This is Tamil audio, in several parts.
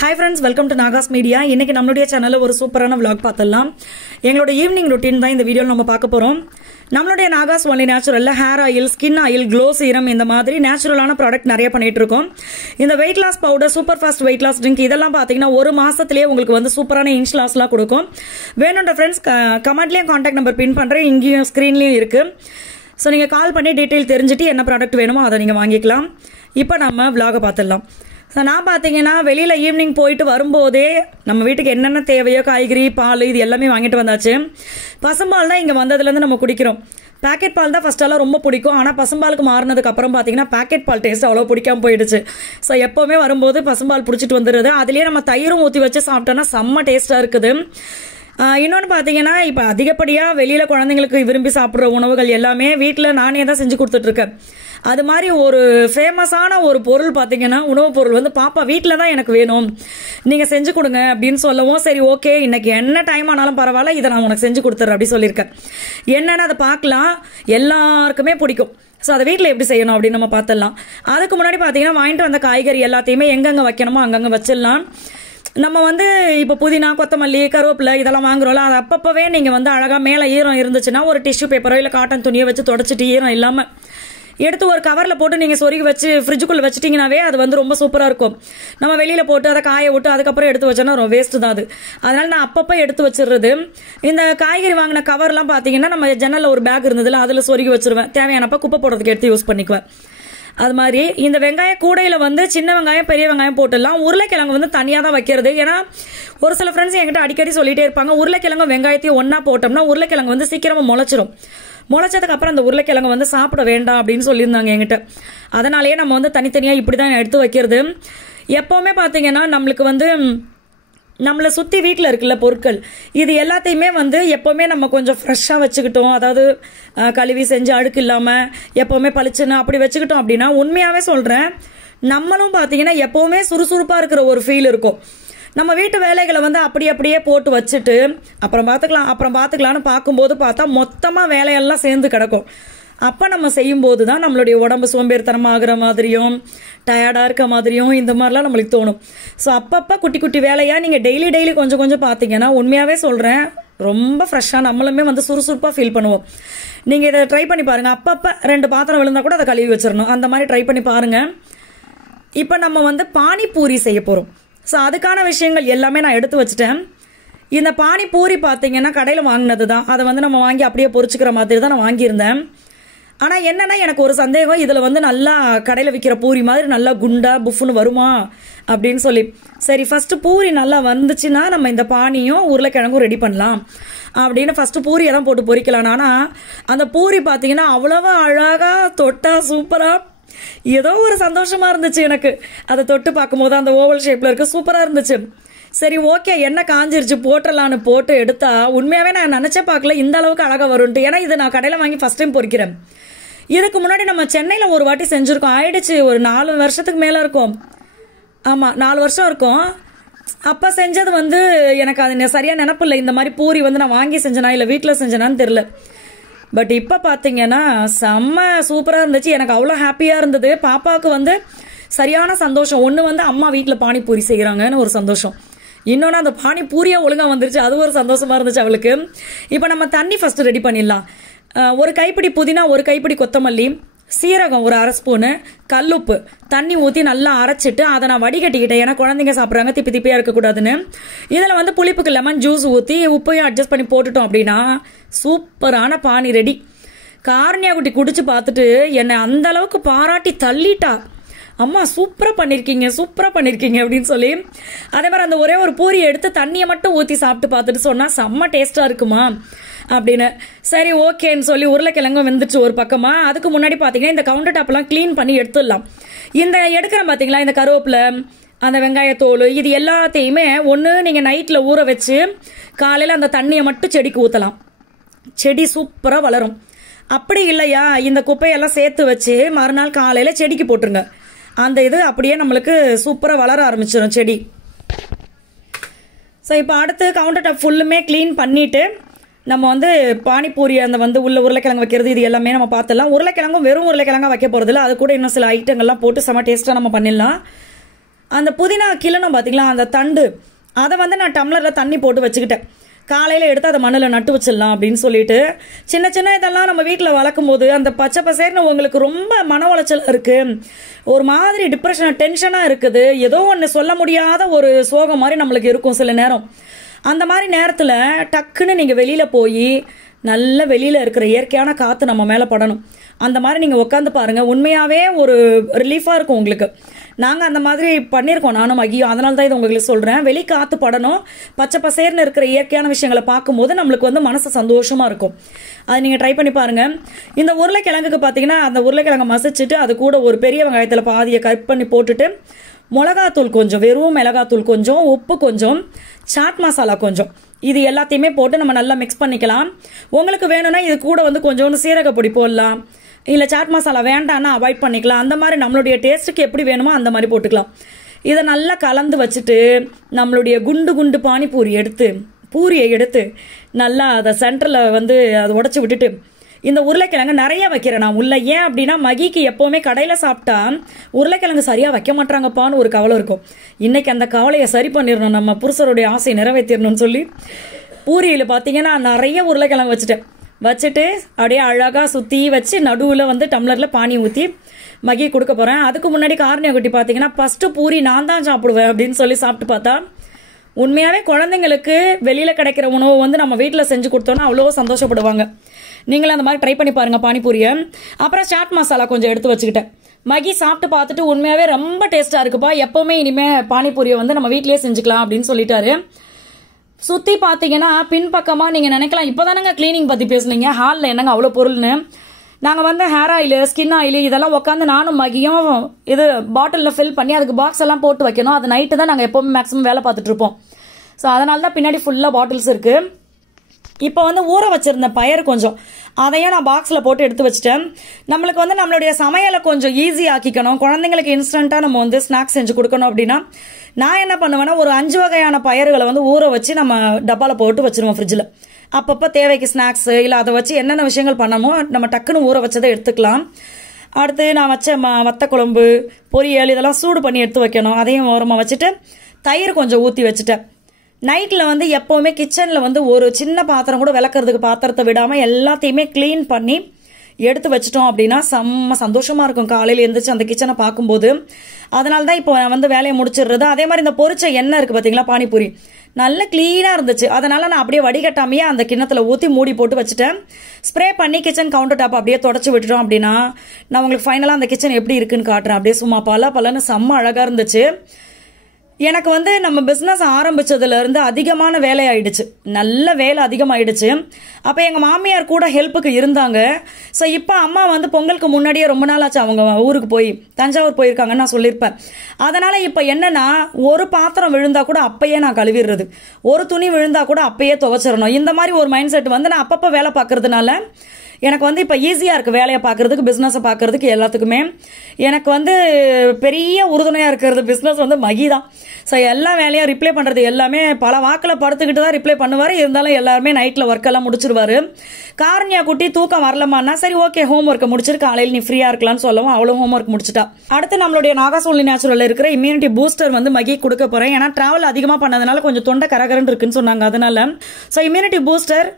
Hi friends, welcome to Nagas Media. இன்னைக்கு நம்மளுடைய சேனல்ல ஒரு சூப்பரான vlog பார்த்தலாம். எங்களோட ஈவினிங் ரொட்டீன் தான் இந்த வீடியோல நம்ம பார்க்க போறோம். நம்மளுடைய நாகாஸ் ஒன்லி நேச்சுரல்ல hair oil, skin oil, glow serum இந்த மாதிரி நேச்சுரலான ப்ராடக்ட் நிறைய பண்ணிட்டு இருக்கோம். இந்த weight loss powder, super fast weight loss drink இதெல்லாம் பாத்தீங்கன்னா ஒரு மாசத்திலேயே உங்களுக்கு வந்து சூப்பரான இன்ச் லாஸ்லாம் கொடுக்கும். வேணும்ன்ற ஃப்ரெண்ட்ஸ் கமெண்ட்லயும் கான்டாக்ட் நம்பர் பின் பண்றேன், இங்கேயும் ஸ்கிரீன்லயும் இருக்கு. ஸோ நீங்கள் கால் பண்ணி டீட்டெயில் தெரிஞ்சுட்டு என்ன ப்ராடக்ட் வேணுமோ அதை நீங்கள் வாங்கிக்கலாம். இப்போ நம்ம vlog பார்த்துடலாம். ஸோ நான் பார்த்தீங்கன்னா வெளியில் ஈவினிங் போயிட்டு வரும்போதே நம்ம வீட்டுக்கு என்னென்ன தேவையோ காய்கறி, பால் இது எல்லாமே வாங்கிட்டு வந்தாச்சு. பசும்பால் தான் இங்கே வந்ததுலேருந்து நம்ம குடிக்கிறோம். பேக்கெட் பால் தான் ஃபஸ்ட்டெல்லாம் ரொம்ப பிடிக்கும். ஆனால் பசும்பாலுக்கு மாறினதுக்கு அப்புறம் பார்த்தீங்கன்னா பேக்கெட் பால் டேஸ்ட் அவ்வளோ பிடிக்காம போயிடுச்சு. ஸோ எப்போவுமே வரும்போது பசும்பால் பிடிச்சிட்டு வந்துடுது. அதுலேயே நம்ம தயிரும் ஊற்றி வச்சு சாப்பிட்டோன்னா செம்ம டேஸ்ட்டாக இருக்குது. இன்னொன்று பார்த்தீங்கன்னா இப்போ அதிகப்படியாக வெளியில் குழந்தைங்களுக்கு விரும்பி சாப்பிட்ற உணவுகள் எல்லாமே வீட்டில் நானே தான் செஞ்சு கொடுத்துட்ருக்கேன். அது மாதிரி ஒரு ஃபேமஸான ஒரு பொருள் பார்த்தீங்கன்னா உணவுப் பொருள் வந்து பாப்பா வீட்டில் தான் எனக்கு வேணும், நீங்கள் செஞ்சு கொடுங்க அப்படின்னு சொல்லவும், சரி ஓகே இன்னைக்கு என்ன டைம் ஆனாலும் பரவாயில்ல, இதை நான் உனக்கு செஞ்சு கொடுத்துட்றேன் அப்படி சொல்லியிருக்கேன். என்னென்னு அதை பார்க்கலாம், எல்லாருக்குமே பிடிக்கும். ஸோ அதை வீட்டில் எப்படி செய்யணும் அப்படின்னு நம்ம பார்த்துடலாம். அதுக்கு முன்னாடி பார்த்தீங்கன்னா வாங்கிட்டு வந்த காய்கறி எல்லாத்தையுமே எங்கெங்கே வைக்கணுமோ அங்கங்கே வச்சிடலாம். நம்ம வந்து இப்போ புதினா, கொத்தமல்லி, கருவேப்பிலை இதெல்லாம் வாங்குறோம்ல, அது அப்பப்பவே நீங்கள் வந்து அழகாக மேலே ஈரம் இருந்துச்சுன்னா ஒரு டிஷ்யூ பேப்பரோ இல்லை காட்டன் துணியோ வச்சு தொடச்சிட்டு ஈரம் இல்லாமல் எடுத்து ஒரு கவரில் போட்டு நீங்கள் சொருகி வச்சு ஃப்ரிட்ஜுக்குள்ளே வச்சிட்டிங்கனாவே அது வந்து ரொம்ப சூப்பராக இருக்கும். நம்ம வெளியில் போட்டு அதை காய விட்டு அதுக்கப்புறம் எடுத்து வச்சோன்னா ரொம்ப வேஸ்ட்டு தான் அது. அதனால் நான் அப்பப்போ எடுத்து வச்சிடுறது. இந்த காய்கறி வாங்கின கவர்லாம் பார்த்தீங்கன்னா நம்ம ஜன்னலில் ஒரு பேக் இருந்ததில்ல, அதில் சொருகி வச்சிருவேன். தேவையானப்போ குப்பை போடுறதுக்கு எடுத்து யூஸ் பண்ணிக்குவேன். அது மாதிரி இந்த வெங்காய கூடையில் வந்து சின்ன வெங்காயம், பெரிய வெங்காயம் போட்டுடலாம். உருளைக்கிழங்கு வந்து தனியாக தான் வைக்கிறது. ஏன்னா ஒரு சில ஃப்ரெண்ட்ஸ் என்கிட்ட அடிக்கடி சொல்லிட்டே இருப்பாங்க, உருளைக்கிழங்கு வெங்காயத்தையும் ஒன்றா போட்டோம்னா உருளைக்கிழங்கு வந்து சீக்கிரமாக முளைச்சிரும், முளைச்சதுக்கு அப்புறம் அந்த உருளைக்கிழங்கு வந்து சாப்பிட வேண்டாம் அப்படின்னு சொல்லியிருந்தாங்க என்கிட்ட. அதனாலேயே நம்ம வந்து தனித்தனியாக இப்படி தான் எடுத்து வைக்கிறது. எப்போவுமே பார்த்தீங்கன்னா நம்மளுக்கு வந்து நம்மளை சுற்றி வீட்டில் இருக்குல்ல பொருட்கள், இது எல்லாத்தையுமே வந்து எப்போவுமே நம்ம கொஞ்சம் ஃப்ரெஷ்ஷாக வச்சுக்கிட்டோம், அதாவது கழுவி செஞ்சு அழுக்கு இல்லாமல் எப்போவுமே பளிச்சுன்னு அப்படி வச்சுக்கிட்டோம் அப்படின்னா உண்மையாகவே சொல்கிறேன், நம்மளும் பார்த்தீங்கன்னா எப்போவுமே சுறுசுறுப்பாக இருக்கிற ஒரு ஃபீல் இருக்கும். நம்ம வீட்டு வேலைகளை வந்து அப்படியே போட்டு வச்சுட்டு அப்புறம் பார்த்துக்கலான்னு பார்க்கும்போது பார்த்தா மொத்தமாக வேலையெல்லாம் சேர்ந்து கிடக்கும். அப்போ நம்ம செய்யும்போது தான் நம்மளுடைய உடம்பு சோம்பேறித்தனமாகிற மாதிரியும் டயர்டாக இருக்க மாதிரியும் இந்த மாதிரிலாம் நம்மளுக்கு தோணும். ஸோ அப்பப்போ குட்டி குட்டி வேலையாக நீங்கள் டெய்லி கொஞ்சம் பார்த்தீங்கன்னா உண்மையாகவே சொல்கிறேன் ரொம்ப ஃப்ரெஷ்ஷாக நம்மளுமே வந்து சுறுசுறுப்பாக ஃபீல் பண்ணுவோம். நீங்கள் இதை ட்ரை பண்ணி பாருங்கள். அப்பப்போ 2 பாத்திரம் விழுந்தால் கூட அதை கழுவி வச்சிடணும். அந்த மாதிரி ட்ரை பண்ணி பாருங்கள். இப்போ நம்ம வந்து பானிபூரி செய்ய போகிறோம். ஸோ அதுக்கான விஷயங்கள் எல்லாமே நான் எடுத்து வச்சுட்டேன். இந்த பானிபூரி பார்த்தீங்கன்னா கடையில் வாங்கினது தான். அதை வந்து நம்ம வாங்கி அப்படியே பொரிச்சுக்கிற மாதிரி தான் நான் வாங்கியிருந்தேன். ஆனால் என்னென்னா எனக்கு ஒரு சந்தேகம், இதில் வந்து நல்லா கடையில் விற்கிற பூரி மாதிரி நல்லா குண்டா புஃப்னு வருமா அப்படின்னு சொல்லி, சரி ஃபஸ்ட்டு பூரி நல்லா வந்துச்சுன்னா நம்ம இந்த பானியும் உருளைக்கிழங்கும் ரெடி பண்ணலாம் அப்படின்னு ஃபஸ்ட்டு பூரியை தான் போட்டு பொரிக்கலாம். ஆனால் அந்த பூரி பார்த்தீங்கன்னா அவ்வளோவா அழகாக தொட்டா சூப்பராக ஏதோ ஒரு சந்தோஷமாக இருந்துச்சு எனக்கு. அதை தொட்டு பார்க்கும்போது அந்த ஓவல் ஷேப்பில் இருக்க சூப்பராக இருந்துச்சு. சரி ஓகே என்ன காஞ்சிருச்சு போட்டுடலான்னு போட்டு எடுத்தா உண்மையாகவே நான் நினச்சே பார்க்கல இந்த அளவுக்கு அழகாக வரும்ன்ட்டு. ஏன்னா இது நான் கடையில் வாங்கி ஃபஸ்ட் டைம் பொரிக்கிறேன். இதுக்கு முன்னாடி நம்ம சென்னையில் ஒரு வாட்டி செஞ்சுருக்கோம், ஆயிடுச்சு ஒரு 4 வருஷத்துக்கு மேலே இருக்கும். ஆமாம் 4 வருஷம் இருக்கும். அப்போ செஞ்சது வந்து எனக்கு அது சரியாக நினப்பில்லை, இந்த மாதிரி பூரி வந்து நான் வாங்கி செஞ்சேனா இல்லை வீட்டில் செஞ்சேனான்னு தெரில. பட் இப்போ பார்த்தீங்கன்னா செம்ம சூப்பராக இருந்துச்சு. எனக்கு அவ்வளோ ஹாப்பியாக இருந்தது. பாப்பாவுக்கு வந்து சரியான சந்தோஷம். ஒன்று வந்து அம்மா வீட்டில் பானிபூரி செய்கிறாங்கன்னு ஒரு சந்தோஷம், இன்னொன்று அந்த பானிபூரியாக ஒழுங்காக வந்துருச்சு, அது ஒரு சந்தோஷமாக இருந்துச்சு அவளுக்கு. இப்போ நம்ம தண்ணி ஃபஸ்ட்டு ரெடி பண்ணிடலாம். ஒரு கைப்பிடி புதினா, ஒரு கைப்பிடி கொத்தமல்லி, சீரகம் ஒரு 1/2 ஸ்பூனு, கல்லுப்பு, தண்ணி ஊற்றி நல்லா அரைச்சிட்டு அதை நான் வடிகட்டிக்கிட்டேன். ஏன்னா குழந்தைங்க சாப்பிட்றாங்க, திப்பியாக இருக்கக்கூடாதுன்னு. இதில் வந்து புளிப்புக்கு லெமன் ஜூஸ் ஊற்றி உப்பையும் அட்ஜஸ்ட் பண்ணி போட்டுட்டோம் அப்படின்னா சூப்பரான பானி ரெடி. காரணியா குட்டி குடிச்சு பார்த்துட்டு என்னை அந்த அளவுக்கு பாராட்டி தள்ளிட்டா, அம்மா சூப்பராக பண்ணியிருக்கீங்க அப்படின்னு சொல்லி. அதே மாதிரி அந்த ஒரே ஒரு பூரியை எடுத்து தண்ணியை மட்டும் ஊற்றி சாப்பிட்டு பார்த்துட்டு சொன்னால் செம்ம டேஸ்ட்டாக இருக்குமா அப்படின்னு. சரி ஓகேன்னு சொல்லி உருளைக்கிழங்கும் வெந்துச்சு ஒரு பக்கமாக. அதுக்கு முன்னாடி பார்த்தீங்கன்னா இந்த கவுண்டர் டாப்லாம் க்ளீன் பண்ணி எடுத்துடலாம். இந்த எடுக்கிறேன் பார்த்தீங்களா, இந்த கருவேப்பிலை, அந்த வெங்காயத்தோல் இது எல்லாத்தையுமே ஒன்று நீங்கள் நைட்டில் ஊற வச்சு காலையில் அந்த தண்ணியை மட்டும் செடிக்கு ஊற்றலாம், செடி சூப்பராக வளரும். அப்படி இல்லையா இந்த குப்பையெல்லாம் சேர்த்து வச்சு மறுநாள் காலையில் செடிக்கு போட்டுருங்க, அந்த இது அப்படியே நம்மளுக்கு சூப்பராக வளர ஆரம்பிச்சிடும் செடி. ஸோ இப்போ அடுத்து கவுண்டர் டாப் ஃபுல்லுமே க்ளீன் பண்ணிவிட்டு நம்ம வந்து பானிபூரி அந்த வந்து உள்ள உருளைக்கிழங்கு வைக்கிறது இது எல்லாமே நம்ம பார்த்துடலாம். உருளைக்கிழங்கும் வெறும் உருளைக்கிழங்கா வைக்க போகிறதில்ல, அது கூட இன்னும் சில ஐட்டங்கள்லாம் போட்டு செம்ம டேஸ்ட்டாக நம்ம பண்ணிடலாம். அந்த புதினா கிள்ளணும் பார்த்தீங்களா, அந்த தண்டு அதை வந்து நான் டம்ளரில் தண்ணி போட்டு வச்சுக்கிட்டேன். காலையில் எடுத்து அதை மண்ணில் நட்டு வச்சிடலாம் அப்படின்னு சொல்லிட்டு. சின்ன சின்ன இதெல்லாம் நம்ம வீட்டில் வளர்க்கும் போது அந்த பச்சை பசேர்னு உங்களுக்கு ரொம்ப மன உளைச்சல் இருக்குது, ஒரு மாதிரி டிப்ரெஷன் டென்ஷனாக இருக்குது, ஏதோ ஒன்று சொல்ல முடியாத ஒரு சோகம் மாதிரி நம்மளுக்கு இருக்கும் சில நேரம். அந்த மாதிரி நேரத்தில் டக்குன்னு நீங்கள் வெளியில் போய் நல்ல வெளியில் இருக்கிற இயற்கையான காற்று நம்ம மேலே படணும். அந்த மாதிரி நீங்கள் உட்காந்து பாருங்கள், உண்மையாகவே ஒரு ரிலீஃபாக இருக்கும் உங்களுக்கு. நாங்கள் அந்த மாதிரி பண்ணியிருக்கோம் நானும் மகியும். அதனால தான் இது உங்களுக்கு சொல்கிறேன். வெளி காற்று படணும், பச்சை பசேர்னு இருக்கிற இயற்கையான விஷயங்களை பார்க்கும்போது நம்மளுக்கு வந்து மனசு சந்தோஷமாக இருக்கும். அதை நீங்கள் ட்ரை பண்ணி பாருங்கள். இந்த உருளைக்கிழங்குக்கு பார்த்தீங்கன்னா அந்த உருளைக்கிழங்கை மசிச்சுட்டு அது கூட ஒரு பெரிய வெங்காயத்தில் பாதியை கட் பண்ணி போட்டுட்டு மிளகாத்தூள் கொஞ்சம், வெறும் மிளகாத்தூள் கொஞ்சம், உப்பு கொஞ்சம், சாட் மசாலா கொஞ்சம், இது எல்லாத்தையுமே போட்டு நம்ம நல்லா மிக்ஸ் பண்ணிக்கலாம். உங்களுக்கு வேணும்னா இது கூட வந்து கொஞ்சோண்டு சீரகப்பொடி போடலாம், இல்லை சாட் மசாலா வேண்டான்னா அவாய்ட் பண்ணிக்கலாம். அந்த மாதிரி நம்மளுடைய டேஸ்ட்டுக்கு எப்படி வேணுமோ அந்த மாதிரி போட்டுக்கலாம். இதை நல்லா கலந்து வச்சுட்டு நம்மளுடைய குண்டு குண்டு பானிபூரி பூரியை எடுத்து நல்லா அதை சென்டரில் வந்து அதை உடச்சி விட்டுட்டு இந்த உருளைக்கிழங்கு நிறைய வைக்கிறேன் நான் உள்ள. ஏன் அப்படின்னா மகிக்கு எப்போவுமே கடையில் சாப்பிட்டா உருளைக்கிழங்கு சரியாக வைக்க மாட்டாங்கப்பான்னு ஒரு கவலை இருக்கும். இன்றைக்கி அந்த கவலையை சரி பண்ணிடணும், நம்ம புருஷருடைய ஆசையை நிறைவேற்றிடணும்னு சொல்லி பூரியில் பார்த்தீங்கன்னா நிறைய உருளைக்கிழங்கு வச்சுட்டு அப்படியே அழகாக சுற்றி வச்சு நடுவில் வந்து டம்ளரில் பானி ஊற்றி மகி கொடுக்க போகிறேன். அதுக்கு முன்னாடி காரணியை குட்டி பார்த்தீங்கன்னா ஃபஸ்ட்டு பூரி நான் தான் சாப்பிடுவேன் அப்படின்னு சொல்லி சாப்பிட்டு பார்த்தா உண்மையாகவே குழந்தைங்களுக்கு வெளியில் கிடைக்கிற உணவு வந்து நம்ம வீட்டில் செஞ்சு கொடுத்தோன்னா அவ்வளோ சந்தோஷப்படுவாங்க. நீங்களும் அந்த மாதிரி ட்ரை பண்ணி பாருங்கள் பானிபூரியை. அப்புறம் சாட் மசாலா கொஞ்சம் எடுத்து வச்சுக்கிட்டேன். மகி சாப்பிட்டு பார்த்துட்டு உண்மையாகவே ரொம்ப டேஸ்ட்டாக இருக்குப்பா, எப்போவுமே இனிமேல் பானிபூரியை வந்து நம்ம வீட்டிலேயே செஞ்சுக்கலாம் அப்படின்னு சொல்லிட்டாரு. சுற்றி பார்த்தீங்கன்னா பின்பக்கமாக நீங்கள் நினைக்கலாம் இப்போ தானேங்க க்ளீனிங் பற்றி பேசுனீங்க, ஹாலில் என்னங்க அவ்வளோ பொருள்னு. நாங்கள் வந்து ஹேர் ஆயில், ஸ்கின் ஆயில் இதெல்லாம் உட்காந்து நானும் மகியும் இது பாட்டிலில் ஃபில் பண்ணி அதுக்கு பாக்ஸ் எல்லாம் போட்டு வைக்கணும். அது நைட்டு தான் நாங்கள் எப்போவுமே மேக்ஸிமம் வேலை பார்த்துட்டு இருப்போம். ஸோ அதனால தான் பின்னாடி ஃபுல்லாக பாட்டில்ஸ் இருக்குது. இப்போ வந்து ஊற வச்சிருந்த பயறு கொஞ்சம் அதையும் நான் பாக்ஸில் போட்டு எடுத்து வச்சுட்டேன். நம்மளுக்கு வந்து நம்மளுடைய சமையலை கொஞ்சம் ஈஸி ஆக்கிக்கணும், குழந்தைங்களுக்கு இன்ஸ்டண்ட்டாக நம்ம வந்து ஸ்நாக்ஸ் செஞ்சு கொடுக்கணும் அப்படின்னா நான் என்ன பண்ணுவேன்னா ஒரு 5 வகையான பயறுகளை வந்து ஊற வச்சு நம்ம டப்பாவில் போட்டு வச்சிருவோம் ஃப்ரிட்ஜில். அப்பப்போ தேவைக்கு ஸ்நாக்ஸு இல்லை அதை வச்சு என்னென்ன விஷயங்கள் பண்ணமோ நம்ம டக்குன்னு ஊற வச்சதை எடுத்துக்கலாம். அடுத்து நான் வச்ச வத்த குழம்பு, பொரியல் இதெல்லாம் சூடு பண்ணி எடுத்து வைக்கணும், அதையும் ஓரமாக வச்சுட்டு தயிர் கொஞ்சம் ஊற்றி வச்சுட்டேன். நைட்டில் வந்து எப்போவுமே கிச்சனில் வந்து ஒரு சின்ன பாத்திரம் கூட விளக்குறதுக்கு பாத்திரத்தை விடாமல் எல்லாத்தையுமே க்ளீன் பண்ணி எடுத்து வச்சிட்டோம் அப்படின்னா செம்ம சந்தோஷமாக இருக்கும் காலையில் எழுந்திரிச்சு அந்த கிச்சனை பார்க்கும்போது. அதனால தான் இப்போ நான் வந்து வேலையை முடிச்சிடுறது. அதே மாதிரி இந்த பொரிச்ச எண்ணெய் இருக்குது பார்த்தீங்களா பானிபூரி, நல்ல க்ளீனாக இருந்துச்சு. அதனால் நான் அப்படியே வடிகட்டாமையே அந்த கிண்ணத்தில் ஊற்றி மூடி போட்டு வச்சுட்டேன். ஸ்ப்ரே பண்ணி கிச்சன் கவுண்டர் டாப் அப்படியே தொடச்சி விட்டுட்டோம் அப்படின்னா நான் உங்களுக்கு ஃபைனலாக அந்த கிச்சன் எப்படி இருக்குன்னு காட்டுறேன். அப்படியே சும்மா பலன்னு செம்ம அழகாக இருந்துச்சு. எனக்கு வந்து நம்ம பிஸ்னஸ் ஆரம்பிச்சதுலேருந்து அதிகமான வேலை ஆயிடுச்சு, நல்ல வேலை அதிகமாகிடுச்சு. அப்போ எங்கள் மாமியார் கூட ஹெல்ப்புக்கு இருந்தாங்க. ஸோ இப்போ அம்மா வந்து பொங்கலுக்கு முன்னாடியே ரொம்ப நாள் ஆச்சு அவங்க ஊருக்கு போய் தஞ்சாவூர் போயிருக்காங்கன்னு நான் சொல்லியிருப்பேன். அதனால் இப்போ என்னன்னா ஒரு பாத்திரம் விழுந்தா கூட அப்பயே நான் கழுவிடுறது, ஒரு துணி விழுந்தா கூட அப்பயே துவைச்சிடணும். இந்த மாதிரி ஒரு மைண்ட் செட் வந்து நான் அப்பப்போ வேலை பார்க்கறதுனால எனக்கு வந்து இப்போ ஈஸியாக இருக்குது வேலையை பார்க்குறதுக்கு, பிஸ்னஸை பார்க்குறதுக்கு, எல்லாத்துக்குமே. எனக்கு வந்து பெரிய உறுதுணையாக இருக்கிறது பிஸ்னஸ் வந்து மகி தான். ஸோ எல்லா வேலையும் ரிப்ளை பண்ணுறது எல்லாமே பல வாக்கில் படுத்துக்கிட்டு தான் ரிப்ளை பண்ணுவார். இருந்தாலும் எல்லாருமே நைட்டில் ஒர்க்கெல்லாம் முடிச்சிருவார். காரணியா குட்டி தூக்கம் வரலமான்னா சரி ஓகே ஹோம் ஒர்க்கை முடிச்சிரு, காலையில் நீ ஃப்ரீயாக இருக்கலாம்னு சொல்லவும் அவ்வளோ ஹோம் ஒர்க் முடிச்சிட்டா. அடுத்து நம்மளுடைய நாகாஸ் ஒன்லி நேச்சுரலில் இருக்கிற இம்யூனிட்டி பூஸ்டர் வந்து மகி கொடுக்க போகிறேன். ஏன்னா ட்ராவல் அதிகமாக பண்ணதுனால கொஞ்சம் தொண்டை கரகரன்னு இருக்குன்னு சொன்னாங்க. அதனால ஸோ இம்யூனிட்டி பூஸ்டர்,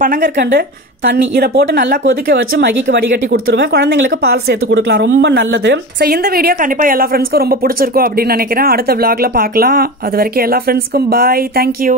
பனங்கற்கண்டு, தண்ணி இதை போட்டு நல்லா கொதிக்க வச்சு மகிக்கு வடிகட்டி கொடுத்துருவேன். குழந்தைங்களுக்கு பால் சேர்த்து கொடுக்கலாம், ரொம்ப நல்லது. ஸோ இந்த வீடியோ கண்டிப்பாக எல்லா ஃப்ரெண்ட்ஸ்க்கும் ரொம்ப பிடிச்சிருக்கும் அப்படின்னு நினைக்கிறேன். அடுத்த விளாக்ல பார்க்கலாம். அது வரைக்கும் எல்லா ஃப்ரெண்ட்ஸ்க்கும் பாய், தேங்க்யூ.